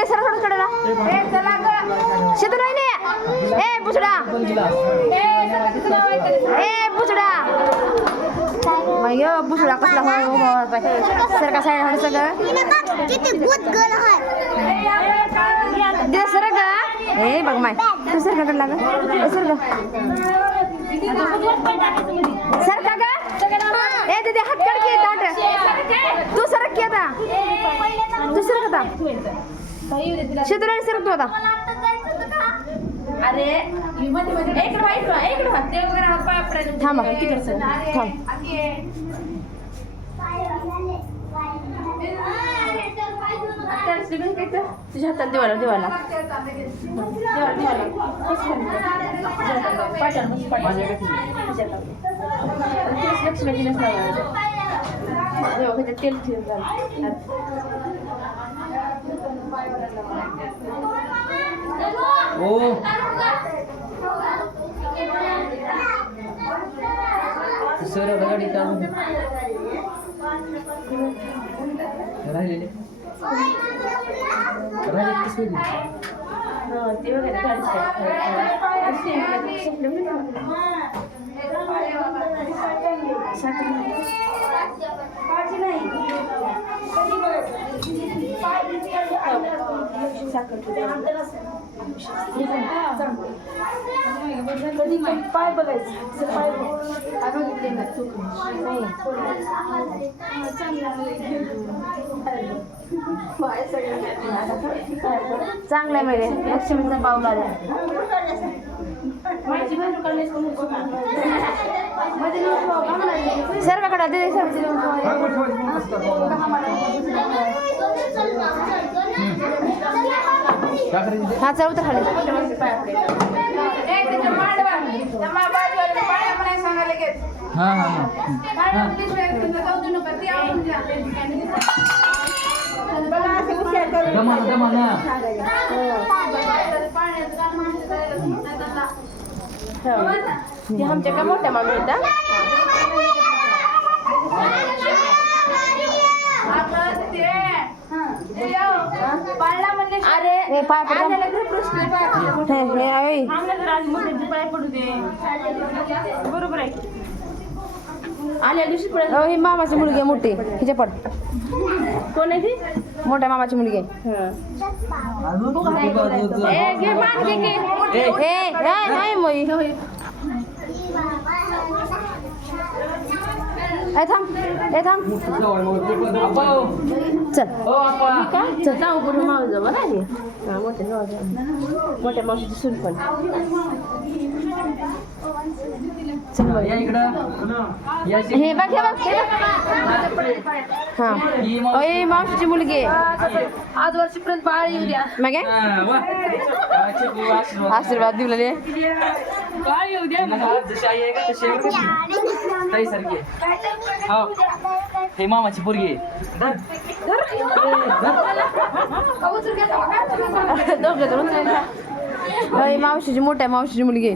दे sir कडे शीतल वहिनी ए पुचडा अय्यो पुचडा कसला हो सर का साईड हड सगळं किती भूत गळ आहे दे सर का ए बघ माय तू सर का लाग सर का सर का ए दीदी हात काढ की दांड तू सरक की आता तू सरक आता शेतराणी सरक तू आता अरे थांब थांब तुझ्या हातात देवाला देवाला तेल सर गाडी राहिलेले कसं ते वगैरे पाय बघायचं चांगलं आहे म्हणजे लक्ष्मीचा पावला सर काकडा दे सर हा चल उतर खाली आमच्या का मोठ्या मामी होता अरे पाय पडू दे बरोबर आहे आल्या दिवशी ही मामाची मुलगी आहे मोठी हिच्या पड कोण आहे ती मोठ्या मामाची मुलगी आहे नाही मोई थांब चल चल जाऊ पूर्ण मावळ जाऊ ना मोठ्या मावशीची सून पण चल हे बघ हा मावशीची मुलगी आज वर्षपर्यंत बाळ येऊ द्या मग आशीर्वाद दिले बाळ येऊ द्या हे मामाची पोरगी मावशीची मोठ्या मावशीची मुलगी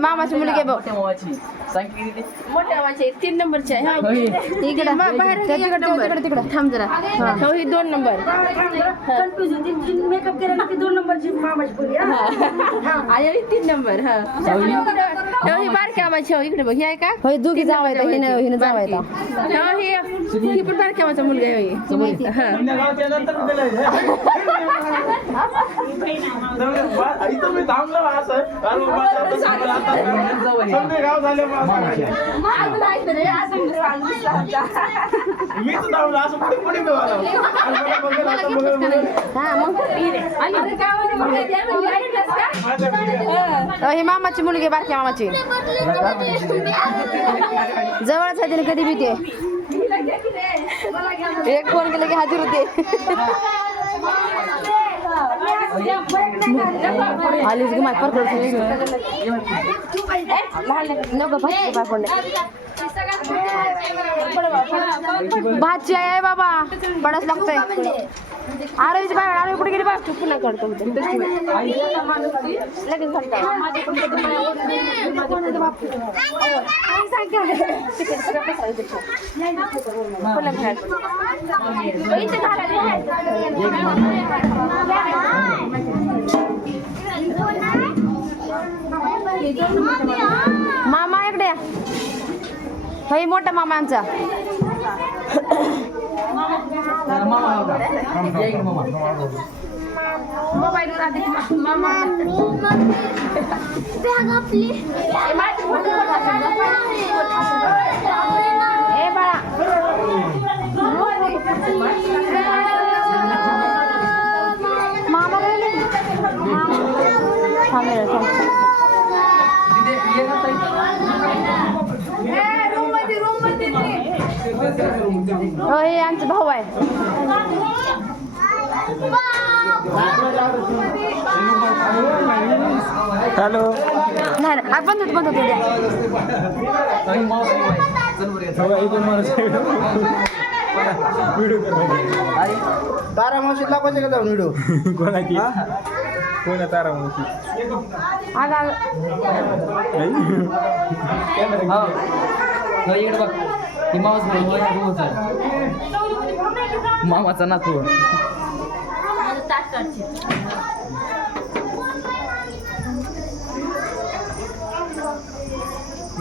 मामाची मुलगी मोठ्या मामाची 3 नंबरची आहे तिकडे थांब जरा ही 2 नंबर मेकअप केला 2 नंबरची मामाची मुलगी 3 नंबर ही बारक्या मामाची इकडे बघ ही आहे का होय दोघी जावायता हिनं जावायता ही पण बारक्या मामाचा मुलगा आहे ही मामाची मुलगी बारक्या मामाची जवळच आहे तिने कधी भीती एक फोन केलं की हाजीर होते आलीच ग माय पर भाजी आहे बाबा पडच लागतंय आरोहीची बाय आरोही कुठे गेली बा तू पुन्हा काढतो लगेच मामा इकडे हे मोठा मामा आमचा मोबाईल मामा ए बाळा मामा हे आमचा भाऊ आहे हॅलो नाही बंद होतो द्या तारामावशीत लावायचे का जाऊन व्हिडिओ कोणाची कोण आहे तारामावशी इकडे बघ ही मामाचा नातू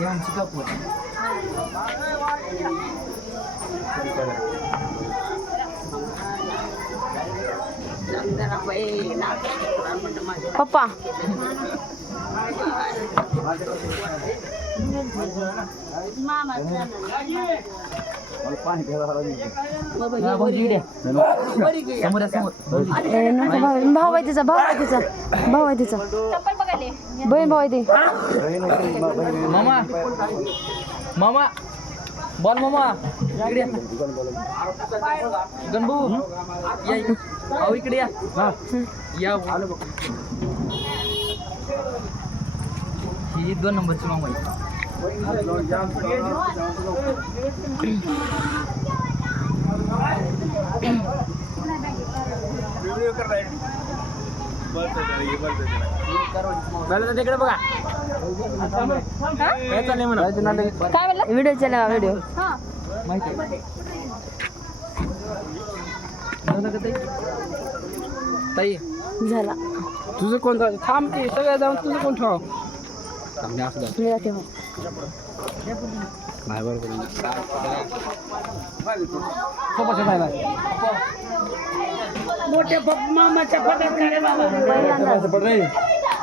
आमची काकू पप्पा भाऊ आहे तिचा बहीण भाऊ आहे ती मामा मामा बोल मामा इकडे गणभू या आओ इकडे या ही 2 नंबरची मामा आहे तिकडे बघा व्हिडिओ चला व्हिडिओ माहिती ताई झाला तुझं कोण थांब की सगळं जाऊन तुझं कोण ठेवा नाही बरोबर मोठ्या मामाच्या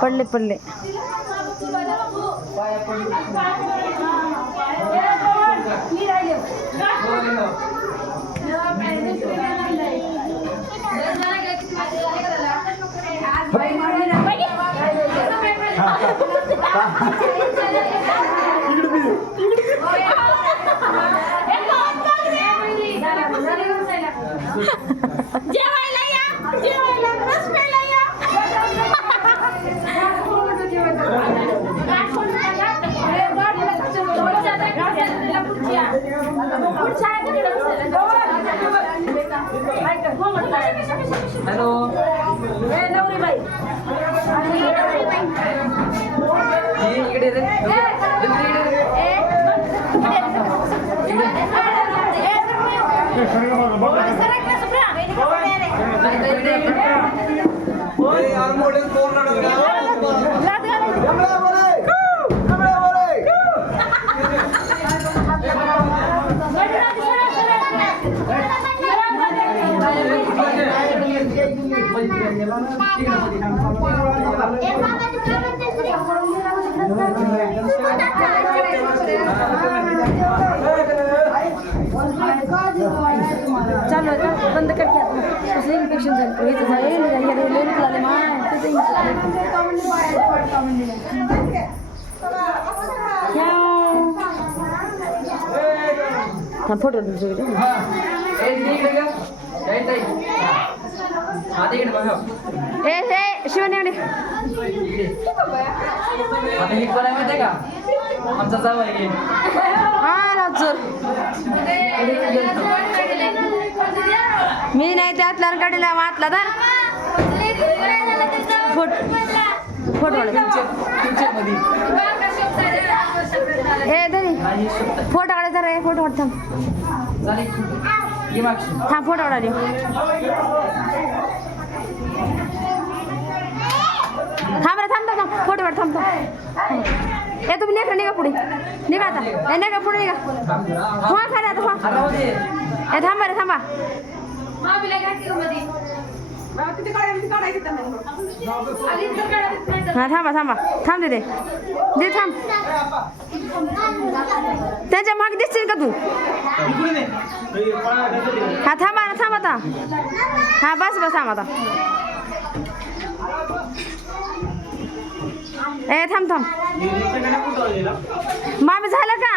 पडले जेवायला या रस प्यायला या हॅलो इकडे रे चालू आहे का बंद कर इन्फेक्शन झालं फोटो ए शिवानी आता ही कोणा माहिती आहे का आमचा जाव आहे हा राजूर मी नाही त्यातला कडीला वाटला तर फोटो मध्ये ए तरी फोटो काढायचा रे फोटो काढ थांब हा फोटो काढा थांब रे थांब फोटो काढ थांब ए तुम्ही निघा निघा पुढे निघा आता ए निघा पुढे निघा हो खरं आता हो ए थांबा रे थांबा हा थांबा थांबा थांब दे दे थांब त्याच्या मागे दिसतील का तू हा थांबा ना थांब आता हा बस बस थांब आता ए थांब थांब मामी झालं का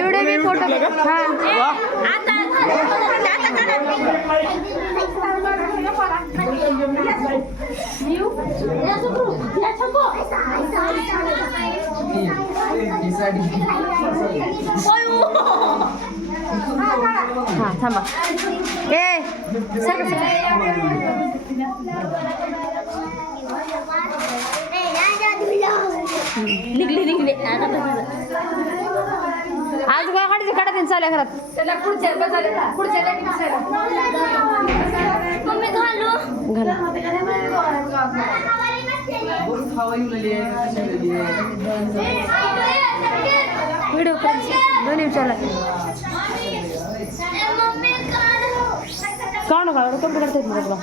व्हिडिओ मी फोटो हा थांबा ए निघले आज काय काढायचं काढा चालू घरात त्याला पुढच्या व्हिडिओ दोन्ही विचारला काढू का कपडे काढता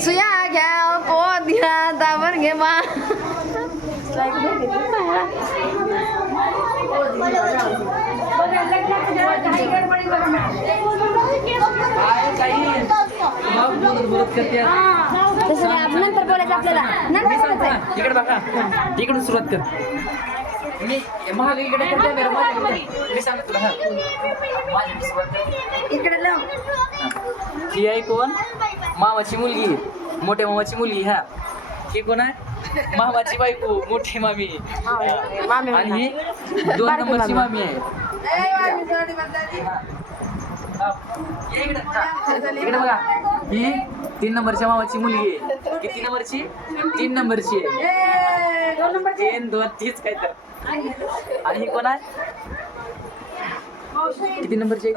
सुया घ्या पोद्या दावर घे मा तसं नाही आपण नंतर बोलायचं आपल्याला नंतर इकडे बघा इकडून सुरुवात कर मी महागडे करते मी सांगतो तुला इकडे लाव ही आहे कोण मामाची मुलगी मोठ्या मामाची मुलगी ह्या ही कोण आहे मामाची बायको मोठी मामी आणि ही 2 नंबरची मामी आहे इकडे बघा ही 3 नंबरच्या मामाची मुलगी आहे किती नंबरची 3 नंबरची आहे 3 2 तीच काय तर आणि ही कोण आहे किती नंबरची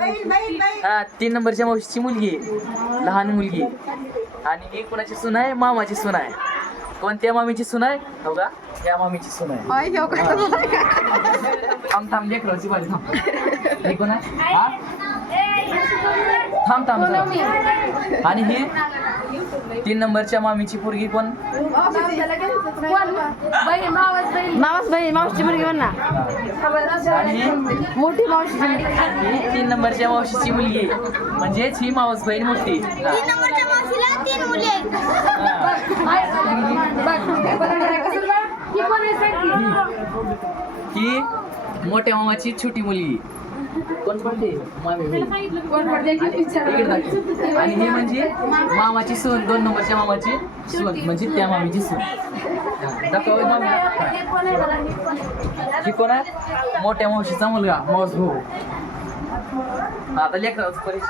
हा 3 नंबरच्या मावशीची मुलगी आहे लहान मुलगी आणि ही कोणाची सून आहे मामाची सून आहे कोणत्या मामीची सून आहे हो का या मामीची सून आहे थांब थांब लेकराची बारी थांब हे कोण आहे हा थांब थांब आणि ही 3 नंबरच्या मामीची पोरगी कोण मावस बहीण मावशीची मुलगी म्हण ना आणि ही मोठी मावशीची ही 3 नंबरच्या मावशीची मुलगी म्हणजेच ही मावस बहीण मोठी ही मोठ्या मामाची छोटी मुलगी कोण पडते आणि ही म्हणजे मामाची सून 2 नंबरच्या मामाची सून म्हणजे त्या मामीची सून ही कोण आहे मोठ्या मावशीचा मुलगा मावस भाऊ आता लेकराच परिचय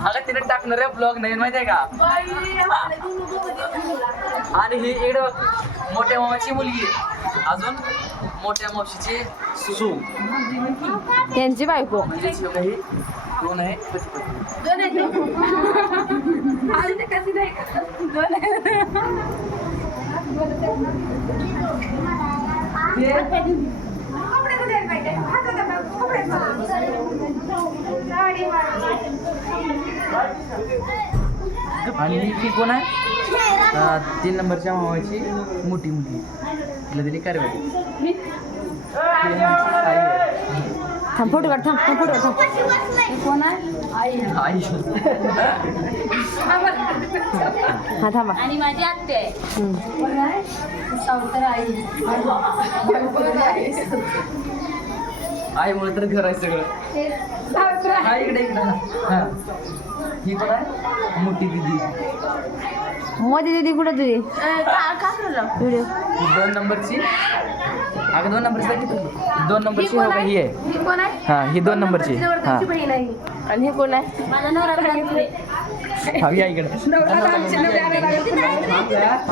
अगं तिने टाकणार आहे ब्लॉग नवीन माहिती आहे का आणि ही इकडे मोठ्या मामाची मुलगी अजून मोठ्या मावशीची सून त्यांची बायको म्हणजे काही दोन आहे आणि ही कोण आहे 3 नंबरच्या मामाची मोठी मुलगी तिला दिली कारवाई थांब फोटो काढ, थांब फोटो काढ, थांब. कोण आहे? आई हा थांबा. आणि माझी आत्या आहे. आईमुळे तर घर आहे सगळं. हा इकडे हा ही पण आहे मोठी दिदी. मोदी दीदी कुठं तुझी व्हिडिओ? 2 नंबरची. अगं 2 नंबरची किती? 2 नंबरची हो का ही आहे. हा ही 2 नंबरची. हा आणि हे कोण आहे? माझा नवरा आहे. हा या इकडे.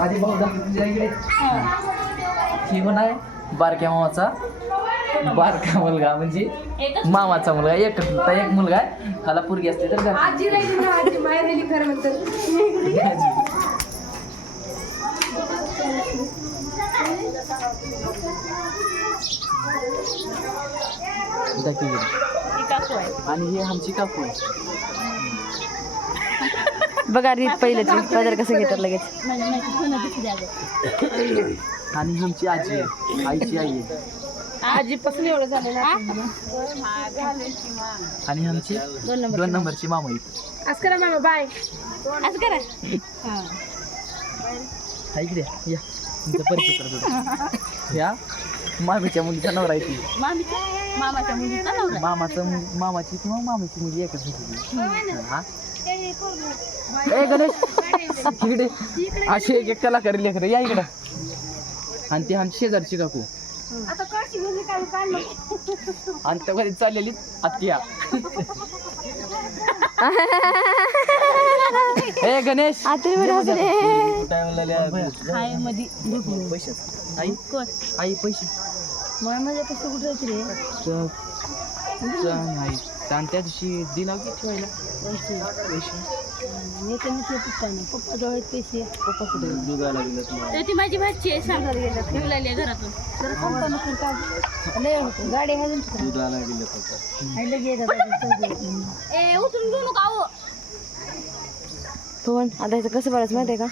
आधी भाऊ दाखव इकडे. ही पण आहे बारक्या मामाचा बारका मुलगा म्हणजे मामाचा मुलगा. एक मुलगा आहे. ह्याला पोरगी असते तर आणि ही आमची काकू आहे. बघा रीत पहिल्याची पदर कसं घेतात लगेच. आणि आमची आजी आहे. आईची आई आहे. आजीपासून एवढं झालं ना. आणि आमची 2 नंबरची मामा आहे. असं करा मामा बाय. असं करा. हा इकडे या तुमचा परिचय करतो. या मामीच्या मुलीचा नवरा आहे ती. मामाच्या मुलीचा नवरा. मामाची किंवा मामीची मुलगी एकच होती. हा ए गणेश इकडे अशी एक कलाकार लेकर या इकडं. आणि ती आमची शेजारची काकू. आणि त्या घरी चाललेली आत्या. ए गणेश आता पैसे आई आई पैसे माझ्या कसं कुठे रे? नाही आणि त्या दिवशी दिला की ठेवायला पैसे. पप्पा जवळ पैसे. पप्पा कुठे दुधायला दिलं तर ती माझी भाची आहे. सांगा ठेवलेली आहे घरातून. गाडी दुधायला दिलं पप्पा. ए उचलून घेऊ नका अहो. पण आता ह्याचं कसं बरंच माहिती आहे का?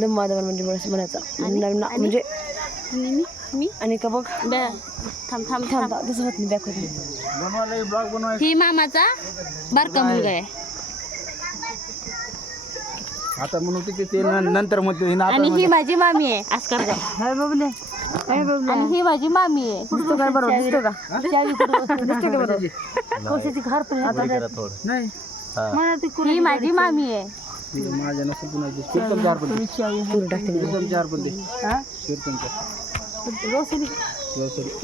दम माधवन म्हणजे बरंच म्हणायचं म्हणजे मी आणि का बघ थांब थांब थांब तसं होत नाही बॅक होत नाही. ही मामाचा बारका मुलगा आहे. आता म्हणून ते नंतर मध्ये आणि ही माझी मामी आहे. आस्कर जा. हाय बबले हाय बबले. आणि ही माझी मामी आहे. दिसतो का बरोबर? दिसतो का? दिसतो का बरोबर? कोशाची घर पण आता नाही ही माझी मामी आहे. माझ्या नसेल कुणाची कीर्तन 4 पण कीर्तन 4 पण दे. कीर्तन 4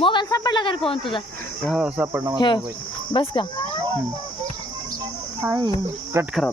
मोबाईल सापडला का रे कोण तुझा? हा सापडला माझा मोबाईल. बस का? कट करा